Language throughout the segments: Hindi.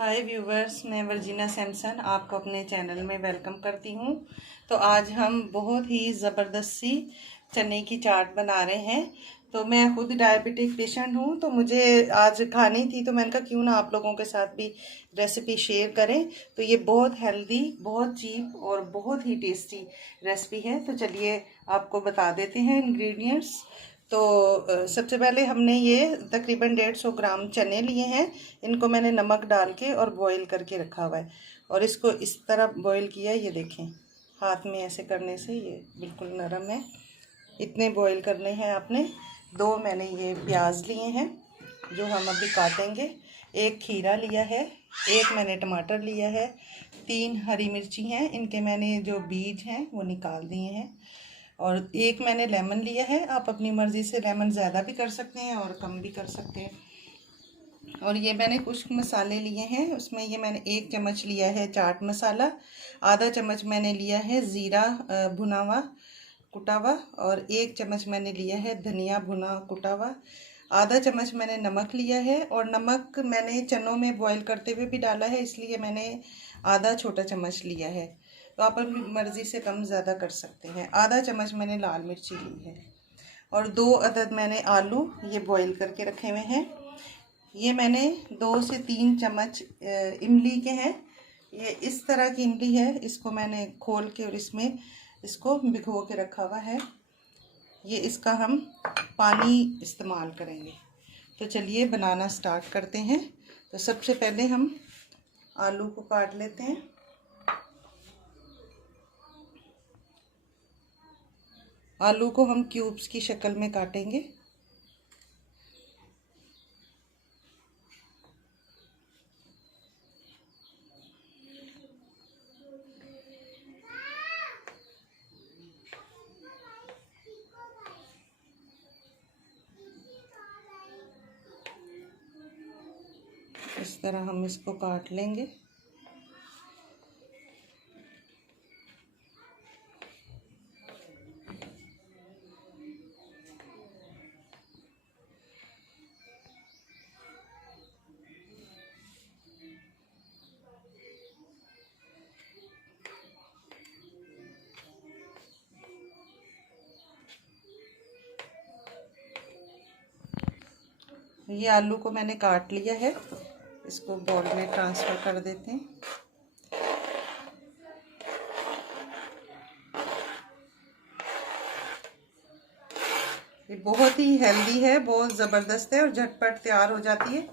हाय व्यूवर्स, मैं वर्जीना सैमसन आपको अपने चैनल में वेलकम करती हूँ। तो आज हम बहुत ही ज़बरदस्त सी चने की चाट बना रहे हैं। तो मैं खुद डायबिटिक पेशेंट हूँ, तो मुझे आज खानी थी, तो मैंने कहा क्यों ना आप लोगों के साथ भी रेसिपी शेयर करें। तो ये बहुत हेल्दी, बहुत चीप और बहुत ही टेस्टी रेसिपी है। तो चलिए आपको बता देते हैं इंग्रेडिएंट्स। तो सबसे पहले हमने ये तकरीबन 150 ग्राम चने लिए हैं। इनको मैंने नमक डाल के और बॉईल करके रखा हुआ है, और इसको इस तरह बॉईल किया है। ये देखें, हाथ में ऐसे करने से ये बिल्कुल नरम है। इतने बॉईल करने हैं आपने। दो मैंने ये प्याज लिए हैं जो हम अभी काटेंगे। एक खीरा लिया है, एक मैंने टमाटर लिया है, 3 हरी मिर्ची हैं, इनके मैंने जो बीज हैं वो निकाल दिए हैं, और एक मैंने लेमन लिया है। आप अपनी मर्ज़ी से लेमन ज़्यादा भी कर सकते हैं और कम भी कर सकते हैं। और ये मैंने कुछ मसाले लिए हैं, उसमें ये मैंने 1 चम्मच लिया है चाट मसाला, आधा चम्मच मैंने लिया है ज़ीरा भुना हुआ कुटा हुआ, और 1 चम्मच मैंने लिया है धनिया भुना कुटा हुआ, आधा चम्मच मैंने नमक लिया है। और नमक मैंने चनों में बॉईल करते हुए भी डाला है, इसलिए मैंने आधा छोटा चम्मच लिया है। तो आप अपनी मर्ज़ी से कम ज़्यादा कर सकते हैं। आधा चम्मच मैंने लाल मिर्ची ली है, और 2 अदद मैंने आलू ये बॉईल करके रखे हुए हैं। ये मैंने 2 से 3 चम्मच इमली के हैं। ये इस तरह की इमली है, इसको मैंने खोल के और इसमें इसको भिगो के रखा हुआ है। ये इसका हम पानी इस्तेमाल करेंगे। तो चलिए बनाना स्टार्ट करते हैं। तो सबसे पहले हम आलू को काट लेते हैं। आलू को हम क्यूब्स की शक्ल में काटेंगे। इस तरह हम इसको काट लेंगे। ये आलू को मैंने काट लिया है, इसको बाउल में ट्रांसफ़र कर देते हैं। ये बहुत ही हेल्दी है, बहुत ज़बरदस्त है और झटपट तैयार हो जाती है।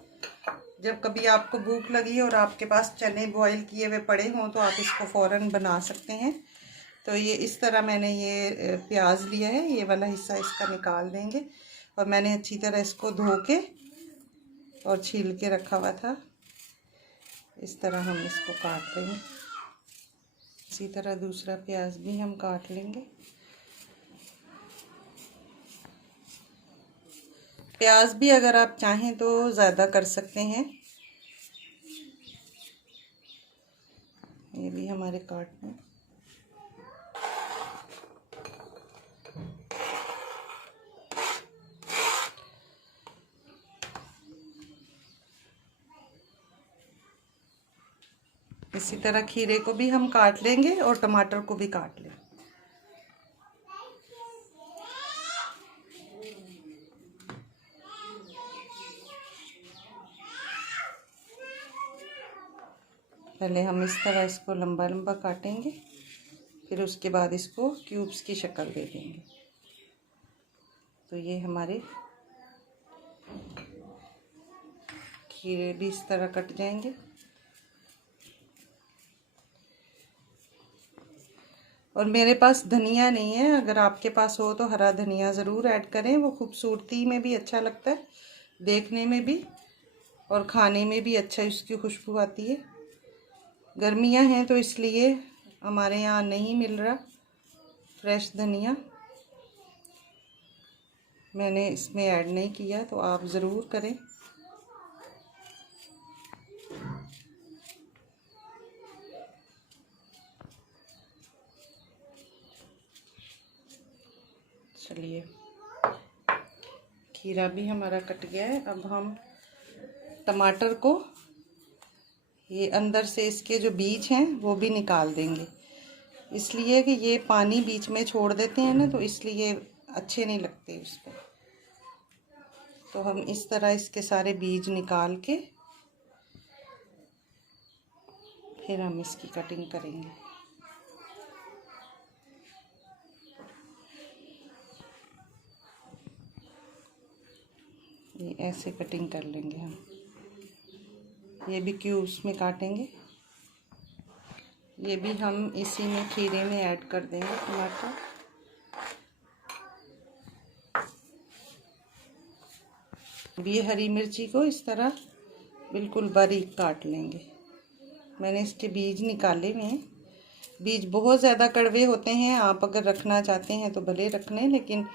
जब कभी आपको भूख लगी और आपके पास चने बॉईल किए हुए पड़े हों तो आप इसको फ़ौरन बना सकते हैं। तो ये इस तरह मैंने ये प्याज लिया है, ये वाला हिस्सा इसका निकाल देंगे, और मैंने अच्छी तरह इसको धो के और छील के रखा हुआ था। इस तरह हम इसको काट लेंगे। इसी तरह दूसरा प्याज भी हम काट लेंगे। प्याज भी अगर आप चाहें तो ज़्यादा कर सकते हैं। ये भी हमारे काटने। इसी तरह खीरे को भी हम काट लेंगे और टमाटर को भी काट लेंगे। पहले हम इस तरह इसको लंबा लंबा काटेंगे, फिर उसके बाद इसको क्यूब्स की शक्ल दे देंगे। तो ये हमारे खीरे भी इस तरह कट जाएंगे। और मेरे पास धनिया नहीं है, अगर आपके पास हो तो हरा धनिया ज़रूर ऐड करें, वो खूबसूरती में भी अच्छा लगता है, देखने में भी और खाने में भी अच्छा इसकी खुशबू आती है। गर्मियां हैं तो इसलिए हमारे यहाँ नहीं मिल रहा फ्रेश धनिया, मैंने इसमें ऐड नहीं किया, तो आप ज़रूर करें। चलिए, खीरा भी हमारा कट गया है। अब हम टमाटर को ये अंदर से इसके जो बीज हैं वो भी निकाल देंगे, इसलिए कि ये पानी बीच में छोड़ देते हैं ना, तो इसलिए अच्छे नहीं लगते उसको। तो हम इस तरह इसके सारे बीज निकाल के फिर हम इसकी कटिंग करेंगे। ये ऐसे कटिंग कर लेंगे हम। ये भी क्यूब्स में काटेंगे। ये भी हम इसी में खीरे में ऐड कर देंगे टमाटर। अब ये हरी मिर्ची को इस तरह बिल्कुल बारीक काट लेंगे। मैंने इसके बीज निकाले हुए हैं। बीज बहुत ज़्यादा कड़वे होते हैं, आप अगर रखना चाहते हैं तो भले रख लें, लेकिन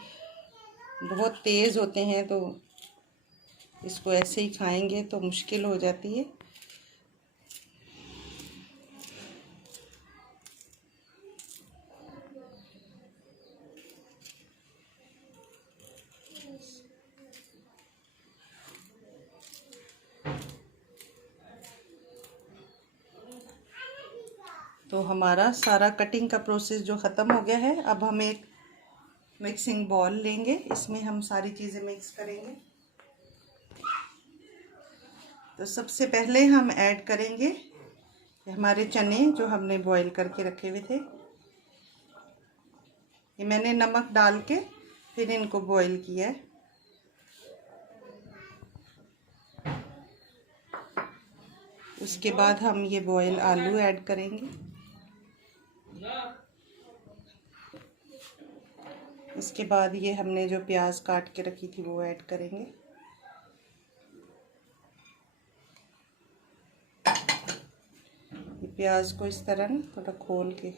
बहुत तेज़ होते हैं तो इसको ऐसे ही खाएंगे तो मुश्किल हो जाती है। तो हमारा सारा कटिंग का प्रोसेस जो ख़त्म हो गया है, अब हम एक मिक्सिंग बॉल लेंगे, इसमें हम सारी चीज़ें मिक्स करेंगे। तो सबसे पहले हम ऐड करेंगे हमारे चने जो हमने बॉईल करके रखे हुए थे। ये मैंने नमक डाल के फिर इनको बॉईल किया है। उसके बाद हम ये बॉईल आलू ऐड करेंगे। इसके बाद ये हमने जो प्याज काट के रखी थी वो ऐड करेंगे। ये प्याज को इस तरह ना थोड़ा खोल के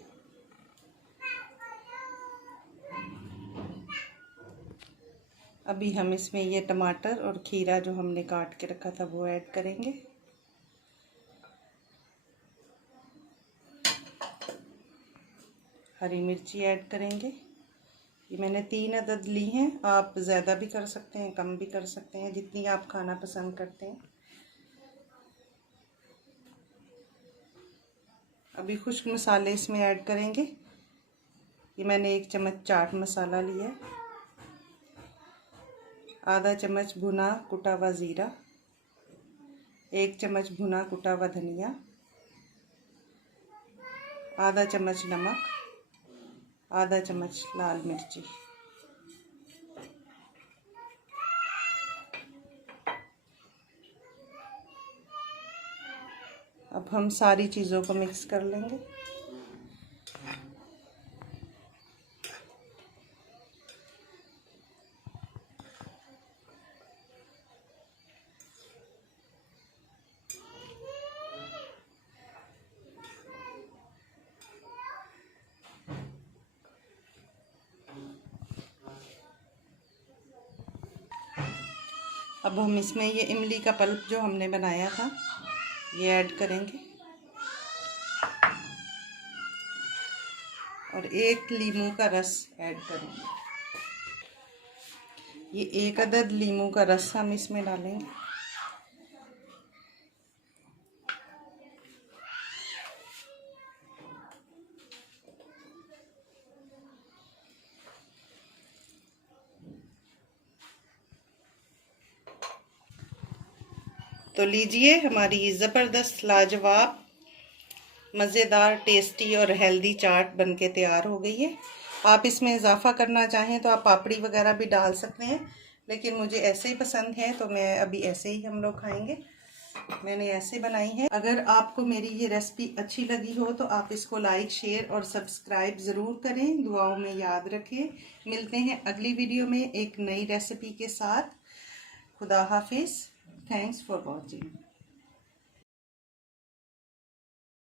अभी हम इसमें ये टमाटर और खीरा जो हमने काट के रखा था वो ऐड करेंगे। हरी मिर्ची ऐड करेंगे। ये मैंने 3 अदद ली हैं, आप ज़्यादा भी कर सकते हैं, कम भी कर सकते हैं, जितनी आप खाना पसंद करते हैं। अभी खुश्क मसाले इसमें ऐड करेंगे। ये मैंने 1 चम्मच चाट मसाला लिया है, आधा चम्मच भुना कुटा हुआ ज़ीरा, 1 चम्मच भुना कुटा हुआ धनिया, आधा चम्मच नमक, आधा चम्मच लाल मिर्ची। अब हम सारी चीज़ों को मिक्स कर लेंगे। अब हम इसमें ये इमली का पल्प जो हमने बनाया था ये ऐड करेंगे और 1 लीमू का रस ऐड करेंगे। ये 1 अदद लीमू का रस हम इसमें डालेंगे। तो लीजिए हमारी ज़बरदस्त लाजवाब मज़ेदार टेस्टी और हेल्दी चाट बनके तैयार हो गई है। आप इसमें इजाफ़ा करना चाहें तो आप पापड़ी वगैरह भी डाल सकते हैं, लेकिन मुझे ऐसे ही पसंद है तो मैं अभी ऐसे ही हम लोग खाएंगे। मैंने ऐसे बनाई है। अगर आपको मेरी ये रेसिपी अच्छी लगी हो तो आप इसको लाइक, शेयर और सब्सक्राइब ज़रूर करें। दुआओं में याद रखें। मिलते हैं अगली वीडियो में एक नई रेसिपी के साथ। खुदा हाफिज़। Thanks for watching.